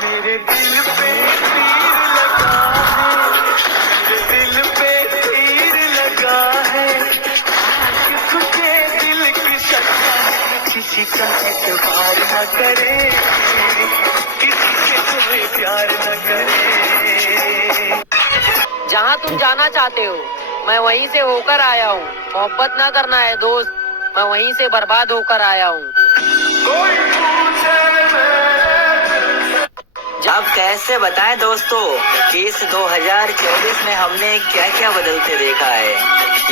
मेरे दिल पे तीर लगा है, मेरे दिल पे तीर लगा है, किसके दिल की शक्ल किसी का एतबार न करे, किसी से कोई प्यार न करे। जहाँ तुम जाना चाहते हो मैं वहीं से होकर आया हूँ। मोहब्बत ना करना है दोस्त, मैं वहीं से बर्बाद होकर आया हूँ। अब कैसे बताएं दोस्तों कि इस 2024 में हमने क्या क्या बदलते देखा है।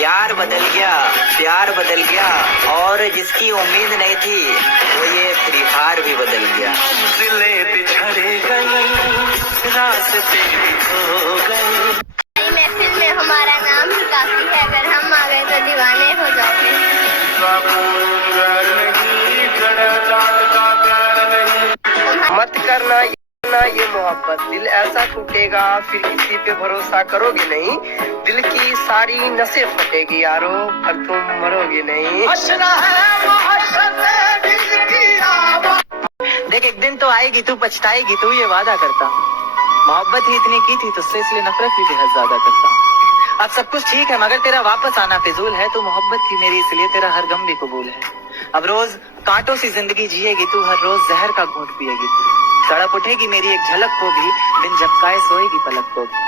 यार बदल गया, प्यार बदल गया, और जिसकी उम्मीद नहीं थी वो ये फ्री फायर भी बदल गया। दिले बिछड़े गए, रास्ते खो गए। महफिल में हमारा नाम ही काफी है, अगर हम आ गए तो दीवाने हो जाओगे। मत करना ये मोहब्बत, दिल ऐसा टूटेगा फिर किसी पे भरोसा करोगे नहीं। दिल की सारी नसें फटेगी यारो, पर तुम मरोगे नहीं। देख एक दिन तो आएगी तू पछताएगी, तू ये वादा करता। मोहब्बत ही इतनी की थी तुझसे, इसलिए नफरत भी बेहद ज्यादा करता। अब सब कुछ ठीक है मगर तेरा वापस आना फिजूल है। तू मोहब्बत थी मेरी इसलिए तेरा हर गम भी कबूल है। अब रोज कांटों सी जिंदगी जिएगी तू, हर रोज जहर का घूंट पिएगी तू। तड़प उठेगी मेरी एक झलक को भी, बिन झपकाए सोएगी पलक को भी।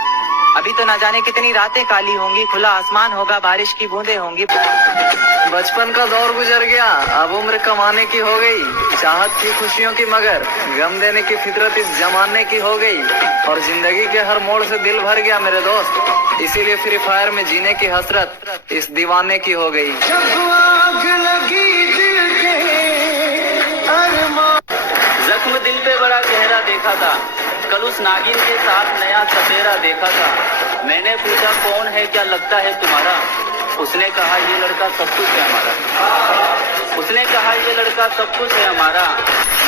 अभी तो ना जाने कितनी रातें काली होंगी, खुला आसमान होगा, बारिश की बूंदें होंगी। बचपन का दौर गुजर गया, अब उम्र कमाने की हो गई। चाहत थी खुशियों की मगर गम देने की फितरत इस जमाने की हो गई। और जिंदगी के हर मोड़ से दिल भर गया मेरे दोस्त, इसीलिए फ्री फायर में जीने की हसरत इस दीवाने की हो गई। जख्म दिल पे बड़ा गहरा देखा था, कल उस नागिन के साथ नया सपेरा देखा था। मैंने पूछा कौन है, क्या लगता है तुम्हारा? उसने कहा ये लड़का सब कुछ है हमारा। उसने कहा ये लड़का सब कुछ है हमारा।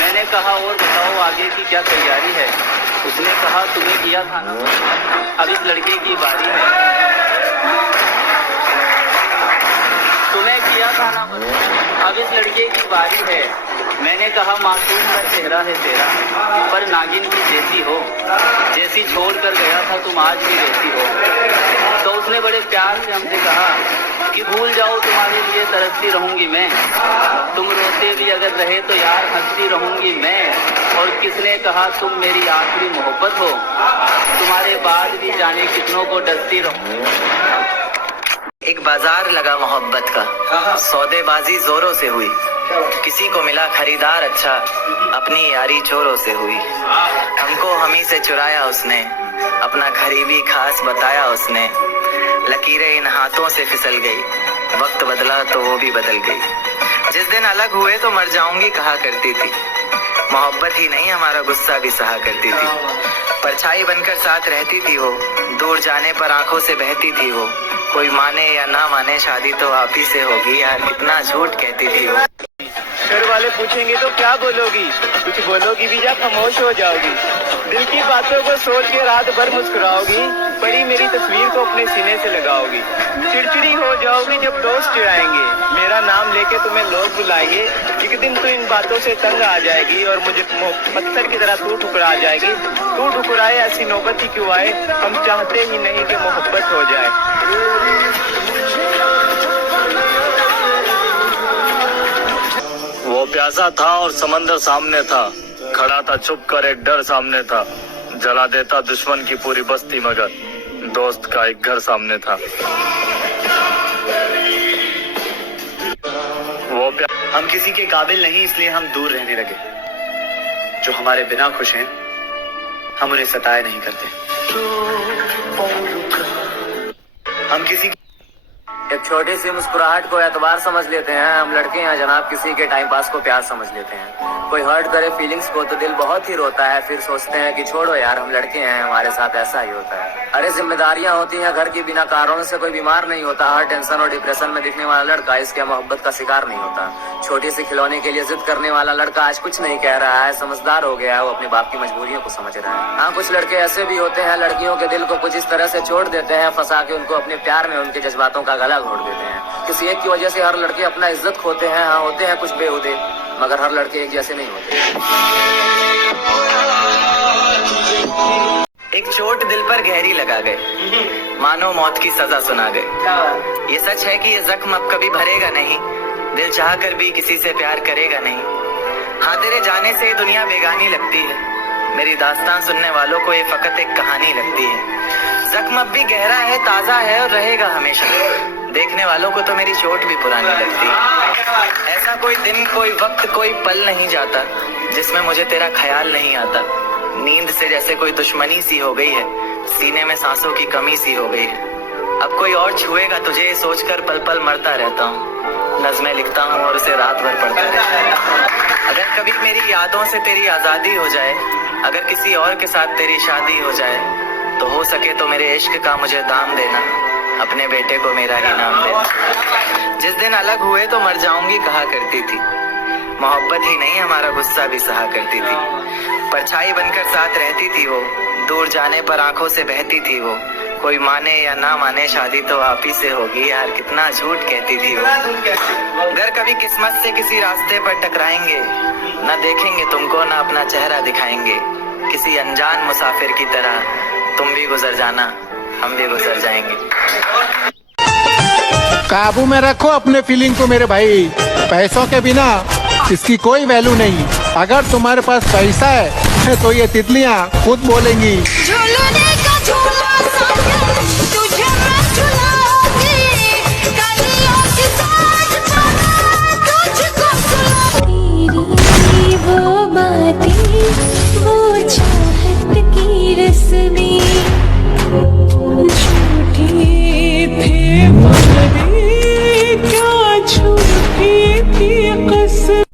मैंने कहा और बताओ आगे की क्या तैयारी है? उसने कहा तुम्हें किया था ना, अब इस लड़के की बारी है। तुम्हें किया था ना, अब इस लड़के की बारी है। मैंने कहा मासूम का चेहरा है तेरा, पर नागिन की जैसी हो, जैसी छोड़ कर गया था तुम आज भी वैसी हो। तो उसने बड़े प्यार से हमसे कहा कि भूल जाओ तुम्हारे लिए तरसती रहूंगी मैं, तुम रोते भी अगर रहे तो यार हंसती रहूंगी मैं। और किसने कहा तुम मेरी आखिरी मोहब्बत हो, तुम्हारे बाद भी जाने कितनों को डरती रहूं। एक बाजार लगा मोहब्बत का, सौदेबाजी जोरों से हुई। किसी को मिला खरीदार अच्छा, अपनी यारी चोरों से हुई। हमको हमी से चुराया उसने, अपना करीबी खास बताया उसने। लकीरें इन हाथों से फिसल गई, वक्त बदला तो वो भी बदल गई। जिस दिन अलग हुए तो मर जाऊंगी कहा करती थी, मोहब्बत ही नहीं हमारा गुस्सा भी सहा करती थी। परछाई बनकर साथ रहती थी वो, दूर जाने पर आंखों से बहती थी वो। कोई माने या ना माने शादी तो आप ही से होगी यार, कितना झूठ कहती थी वो। घर वाले पूछेंगे तो क्या बोलोगी, कुछ बोलोगी भी या खामोश हो जाओगी। दिल की बातों को सोच के रात भर मुस्कुराओगी, पड़ी मेरी तस्वीर को अपने सीने से लगाओगी। चिड़चिड़ी हो जाओगी जब दोस्त चिढ़ाएंगे, मेरा नाम लेके तुम्हें लोग बुलाएंगे। एक दिन तो इन बातों से तंग आ जाएगी और मुझे पत्थर की तरह तू ठुकरा जाएगी। तू ठुकराए ऐसी नौबत ही क्यों आए, हम चाहते ही नहीं कि मोहब्बत हो जाए। वो प्यासा था और समंदर सामने था, खड़ा था छुप कर एक डर सामने था। जला देता दुश्मन की पूरी बस्ती मगर दोस्त का एक घर सामने था। हम किसी के काबिल नहीं इसलिए हम दूर रहने लगे, जो हमारे बिना खुश हैं हम उन्हें सताए नहीं करते। हम किसी एक छोटी सी मुस्कुराहट को एतबार समझ लेते हैं हम लड़के हैं जनाब, किसी के टाइम पास को प्यार समझ लेते हैं। कोई हर्ट करे फीलिंग्स को तो दिल बहुत ही रोता है, फिर सोचते हैं कि छोड़ो यार हम लड़के हैं, हमारे साथ ऐसा ही होता है। अरे जिम्मेदारियां होती हैं घर की, बिना कारणों से कोई बीमार नहीं होता। हर टेंशन और डिप्रेशन में दिखने वाला लड़का इसके मोहब्बत का शिकार नहीं होता। छोटी सी खिलौने के लिए जिद करने वाला लड़का आज कुछ नहीं कह रहा है, समझदार हो गया है, वो अपने बाप की मजबूरियों को समझ रहा है। हाँ कुछ लड़के ऐसे भी होते हैं लड़कियों के दिल को कुछ इस तरह से छोड़ देते हैं, फंसा के उनको अपने प्यार में उनके जज्बातों का गला घोट देते हैं। किसी एक की वजह से हर लड़के अपना इज्जत खोते हैं। हाँ होते हैं कुछ बेहुदे, मगर हर लड़के एक जैसे नहीं होते। एक चोट दिल पर गहरी लगा गए, मानो मौत की सजा सुना गए। ये सच है कि ये जख्म अब कभी भरेगा नहीं, दिल चाह कर भी किसी से प्यार करेगा नहीं। हाँ, तेरे जाने से दुनिया बेगानी लगती है, मेरी दास्तान सुनने वालों को ये फकत एक कहानी लगती है। जख्म अब भी गहरा है, ताजा है और रहेगा हमेशा, देखने वालों को तो मेरी चोट भी पुरानी लगती है। ऐसा कोई दिन, कोई वक्त, कोई पल नहीं जाता जिसमें मुझे तेरा ख्याल नहीं आता। नींद से जैसे कोई दुश्मनी सी हो गई है, सीने में सांसों की कमी सी हो गई है। अब कोई और छुएगा तुझे ये सोचकर पल पल मरता रहता हूँ। नज़्में लिखता हूँ और उसे रात भर पढ़ता रहता हूँ। अगर कभी मेरी यादों से तेरी आज़ादी हो जाए, अगर किसी और के साथ तेरी शादी हो जाए, तो हो सके तो मेरे इश्क का मुझे दाम देना, अपने बेटे को मेरा ही नाम देना। जिस दिन अलग हुए तो मर जाऊंगी कहा करती थी, मोहब्बत ही नहीं हमारा गुस्सा भी सहा करती थी। परछाई बनकर साथ रहती थी वो, दूर जाने पर आंखों से बहती थी वो। कोई माने या ना माने शादी तो आप ही से होगी यार, कितना झूठ कहती थी वो। अगर कभी किस्मत से किसी रास्ते पर टकराएंगे, न देखेंगे तुमको न अपना चेहरा दिखाएंगे। किसी अनजान मुसाफिर की तरह तुम भी गुजर जाना, हम भी गुजर जाएंगे। काबू में रखो अपने फीलिंग को मेरे भाई, पैसों के बिना इसकी कोई वैल्यू नहीं। अगर तुम्हारे पास पैसा है तो ये तितलियां खुद बोलेंगी। झूलने का झूला साथ तुझे मैं झुलाऊंगी, कलियों की साथ तुझको सुनाऊंगी। वो बातें, वो चाहत की रस्में झूठी थे वादे, क्या झूठी थी कसम।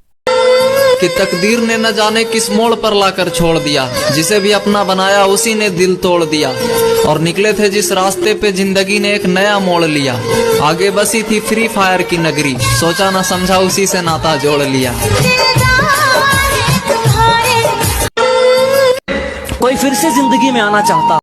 कि तकदीर ने न जाने किस मोड़ पर लाकर छोड़ दिया, जिसे भी अपना बनाया उसी ने दिल तोड़ दिया। और निकले थे जिस रास्ते पे जिंदगी ने एक नया मोड़ लिया, आगे बसी थी फ्री फायर की नगरी, सोचा न समझा उसी से नाता जोड़ लिया। कोई फिर से जिंदगी में आना चाहता